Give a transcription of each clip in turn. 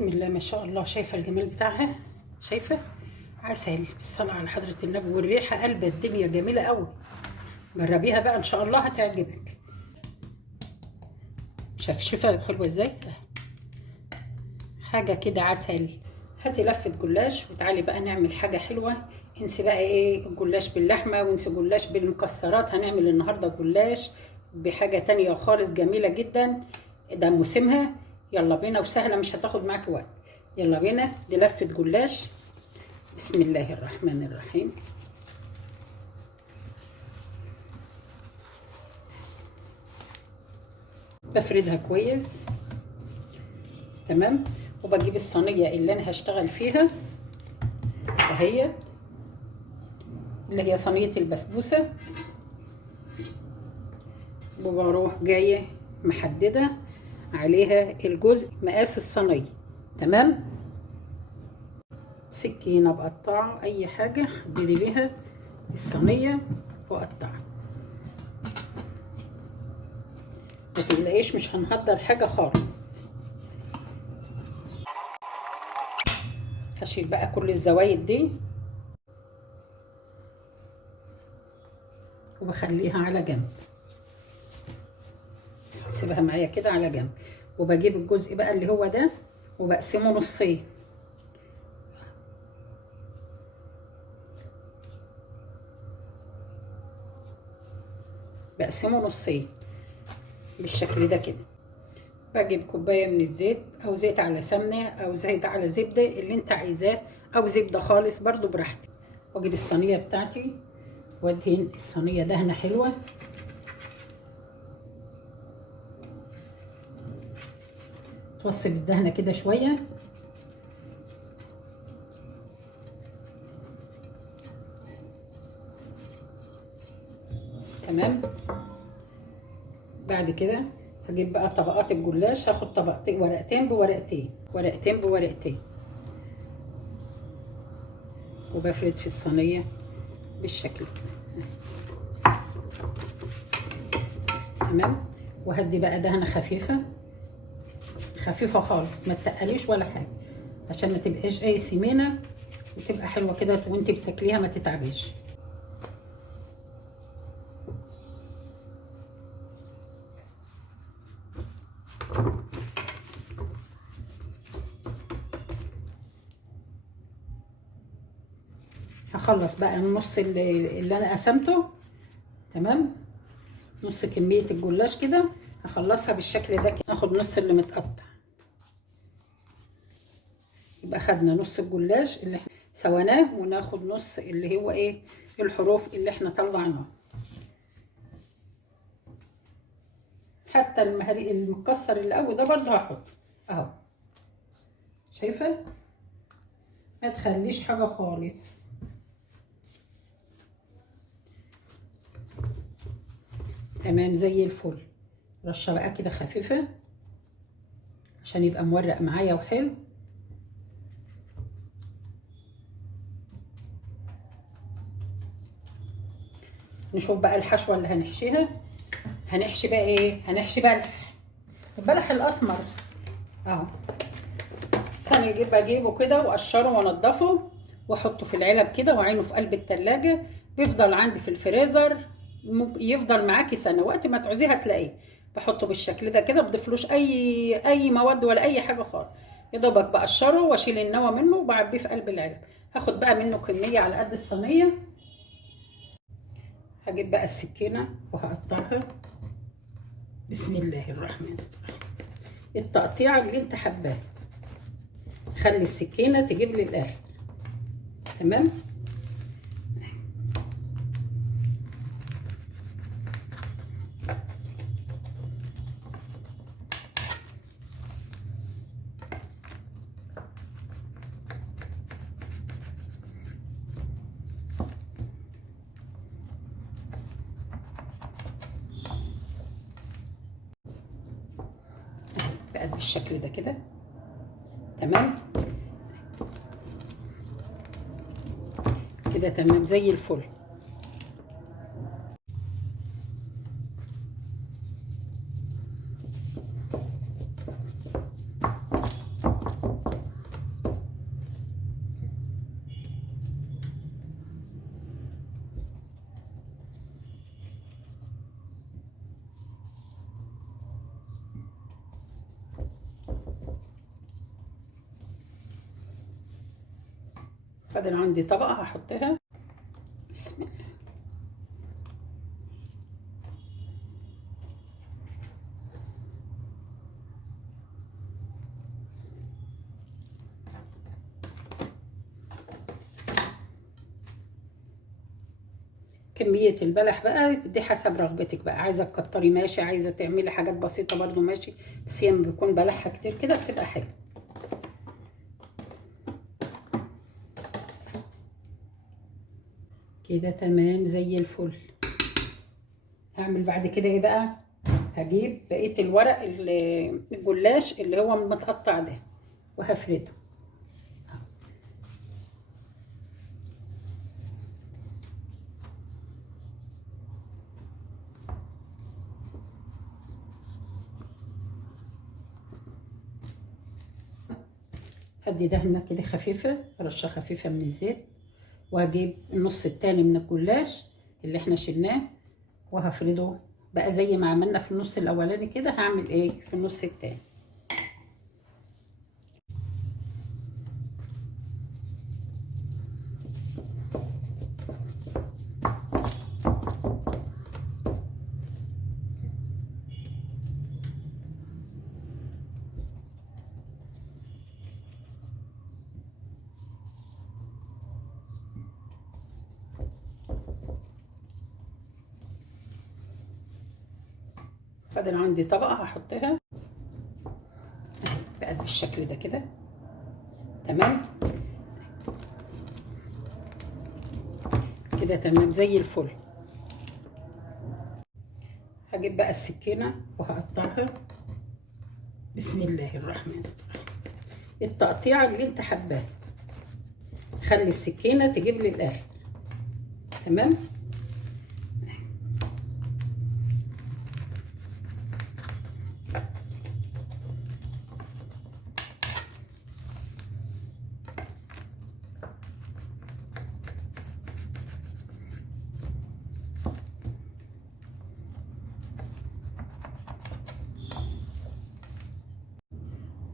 بسم الله ما شاء الله. شايفه الجمال بتاعها؟ شايفه عسل بالصلاه على حضره النبي، والريحه قلب الدنيا جميله قوي. جربيها بقى ان شاء الله هتعجبك. شايفه حلوه ازاي؟ حاجه كده عسل. هاتي لفه جلاش وتعالي بقى نعمل حاجه حلوه. انسي بقى ايه الجلاش باللحمه وانسي جلاش بالمكسرات. هنعمل النهارده جلاش بحاجه تانية خالص جميله جدا، ده موسمها. يلا بينا، وسهله مش هتاخد معاكي وقت. يلا بينا، دي لفه جلاش. بسم الله الرحمن الرحيم. بفردها كويس تمام، وبجيب الصينيه اللي انا هشتغل فيها وهي اللي هي صينيه البسبوسه، وبروح جايه محدده عليها الجزء مقاس الصينيه. تمام، سكينه بقطعه اي حاجه حددي بيها الصينيه واقطعها. ما تقلقيش مش هنهدر حاجه خالص. هشيل بقى كل الزوايد دي وبخليها على جنب، سيبها معايا كده على جنب. وبجيب الجزء بقى اللي هو ده وبقسمه نصين. بقسمه نصين بالشكل ده كده. بجيب كوبايه من الزيت او زيت على سمنه او زيت على زبده اللي انت عايزاه، او زبده خالص برضو براحتك. واجيب الصينيه بتاعتي وادهن الصينيه دهنه حلوه. توصي بالدهنه كده شويه. تمام، بعد كده هجيب بقى طبقات الجلاش. هاخد طبقتين، ورقتين بورقتين، ورقتين بورقتين، وبفرد في الصينيه بالشكل تمام. وهدي بقى دهنه خفيفه خفيفه خالص، ما تتقليش ولا حاجه عشان ما تبقاش اي سمينه، وتبقى حلوه كده وانت بتاكليها ما تتعبيش. هخلص بقى النص اللي انا قسمته. تمام، نص كميه الجلاش كده هخلصها بالشكل ده كده. ناخد نص اللي متقطع، يبقى خدنا نص الجلاش اللي احنا سويناه، وناخد نص اللي هو ايه الحروف اللي احنا طلعناه. حتى المهري المكسر اللي قوي ده برضه هحط اهو. شايفه؟ ما تخليش حاجه خالص. تمام زي الفل. رشه بقى كده خفيفه عشان يبقى مورق معايا وحلو. نشوف بقى الحشوه اللي هنحشيها. هنحشي بقى ايه؟ هنحشي بلح، البلح الاسمر اهو. بجيبه كده واقشره وانضفه واحطه في العلب كده واعينه في قلب التلاجة. بيفضل عندي في الفريزر، يفضل معاكي سنه، وقت ما تعوزيه هتلاقيه. بحطه بالشكل ده كده، بضيفلوش اي مواد ولا اي حاجه خالص. يا دوبك بقشره واشيل النوى منه وبعبيه في قلب العلب. هاخد بقى منه كميه على قد الصينيه. هجيب بقى السكينه وهقطعها. بسم الله الرحمن الرحيم. التقطيعه اللي انت حباها، خلي السكينه تجيب لي الاخر. تمام، بقت بالشكل ده كده. تمام كده، تمام زي الفل. فاضل عندي طبقة هحطها. بسم الله. كمية البلح بقى دي حسب رغبتك بقى، عايزة تكتري ماشي، عايزة تعملي حاجات بسيطة برضو ماشي، بس هي لما بيكون بلحها كتير كده بتبقى حلوة. كده تمام زي الفل. هعمل بعد كده ايه بقى؟ هجيب بقية الورق الجلاش اللي هو متقطع ده وهفرده. هدي دهنة كده خفيفة، رشة خفيفة من الزيت، وهجيب النص التاني من الجلاش اللي احنا شلناه وهفرده بقى زي ما عملنا في النص الاولاني كده. هعمل ايه في النص التاني؟ فاضل عندي طبقة هحطها بقى بالشكل ده كده. تمام كده تمام زي الفل. هجيب بقى السكينة وهقطعها. بسم الله الرحمن الرحيم. التقطيعة اللي انت حباها، خلي السكينة تجيب لي الاخر. تمام.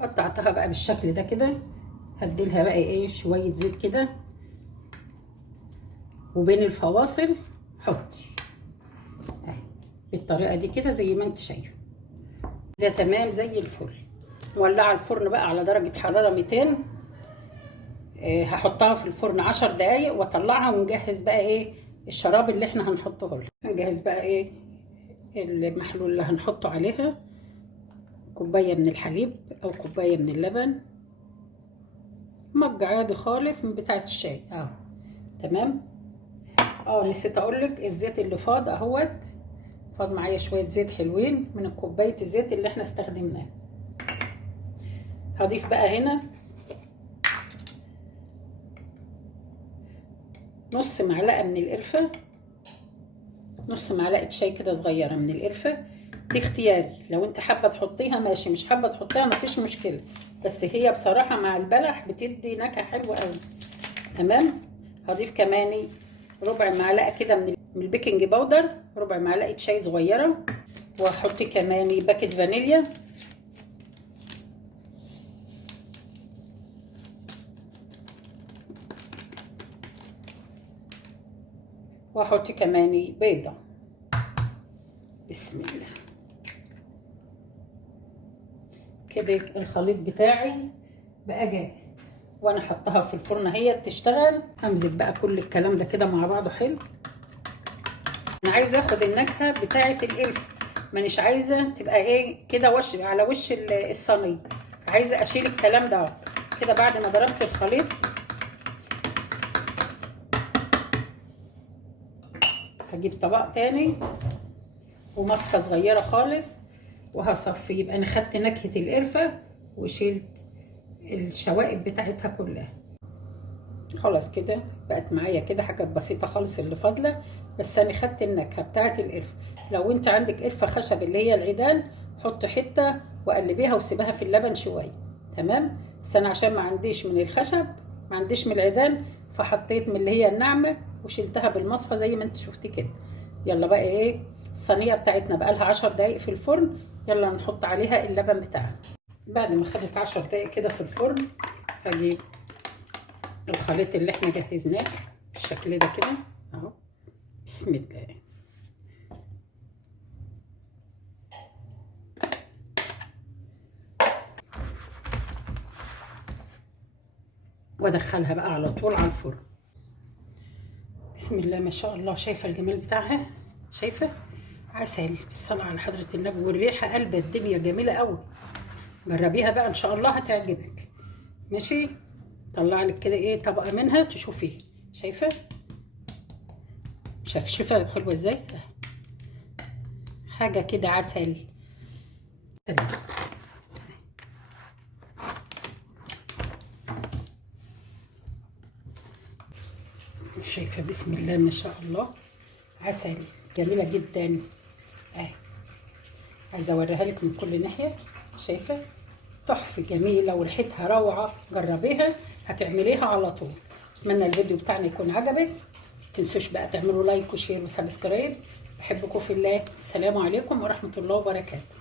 قطعتها بقى بالشكل ده كده. هديلها بقى ايه شوية زيت كده، وبين الفواصل حطي اهي بالطريقة دي كده زي ما انت شايفة. ده تمام زي الفل. مولعة الفرن بقى على درجة حرارة 200. هحطها في الفرن 10 دقايق واطلعها، ونجهز بقى ايه الشراب اللي احنا هنحطه لها. هنجهز بقى ايه المحلول اللي هنحطه عليها. كوباية من الحليب او كوباية من اللبن، مج عادي خالص من بتاعة الشاي اهو. تمام. نسيت اقولك الزيت اللي فاض اهوت، فاض معايا شوية زيت حلوين من كوباية الزيت اللي احنا استخدمناه. هضيف بقى هنا نص معلقة من القرفة، نص معلقة شاي كده صغيرة من القرفة. دي اختياري، لو انت حابة تحطيها ماشي، مش حابة تحطيها مفيش مشكلة، بس هي بصراحة مع البلح بتدي نكهة حلوة قوي. تمام. هضيف كمان ربع معلقة كده من البيكنج باودر، ربع معلقة شاي صغيرة، وهحط كمان باكت فانيليا، وهحط كمان بيضة. بسم الله. كده الخليط بتاعي بقى جاهز، وانا حطها في الفرن هي تشتغل. همزج بقى كل الكلام ده كده مع بعضه حلو. انا عايزه اخد النكهه بتاعه القرفه، مانيش عايزه تبقى ايه كده وش على وش الصينيه، عايزه اشيل الكلام ده كده بعد ما ضربت الخليط. هجيب طبق تاني ومصفى صغيره خالص وهصفي، يبقى انا خدت نكهه القرفه وشيلت الشوائب بتاعتها كلها. خلاص كده بقت معايا كده حاجات بسيطه خالص اللي فاضله، بس انا خدت النكهه بتاعه القرفه. لو انت عندك قرفه خشب اللي هي العيدان، حط حته وقلبيها وسيبها في اللبن شويه. تمام. بس انا عشان ما عنديش من الخشب، ما عنديش من العيدان، فحطيت من اللي هي الناعمه وشلتها بالمصفى زي ما انت شفتي كده. يلا بقى ايه الصينيه بتاعتنا بقى لها 10 دقايق في الفرن، يلا نحط عليها اللبن بتاعها. بعد ما خدت 10 دقايق كده في الفرن، هجيب الخليط اللي احنا جهزناه بالشكل ده كده اهو. بسم الله. وادخلها بقى على طول على الفرن. بسم الله ما شاء الله. شايفه الجمال بتاعها؟ شايفه؟ عسل بالصلاه على حضره النبي، والريحه قلب الدنيا جميله قوي. جربيها بقى ان شاء الله هتعجبك. ماشي. طلع لك كده ايه طبقه منها تشوفيه. شايفه؟ شايفه حلوه ازاي؟ حاجه كده عسل. تمام. شايفه؟ بسم الله ما شاء الله. عسل جميله جدا اهي. عايزه اوريها لك من كل ناحيه. شايفه؟ تحفه جميله وريحتها روعه. جربيها هتعمليها على طول. اتمنى الفيديو بتاعنا يكون عجبك. متنسوش بقى تعملوا لايك وشير وسبسكرايب. بحبكم في الله. السلام عليكم ورحمه الله وبركاته.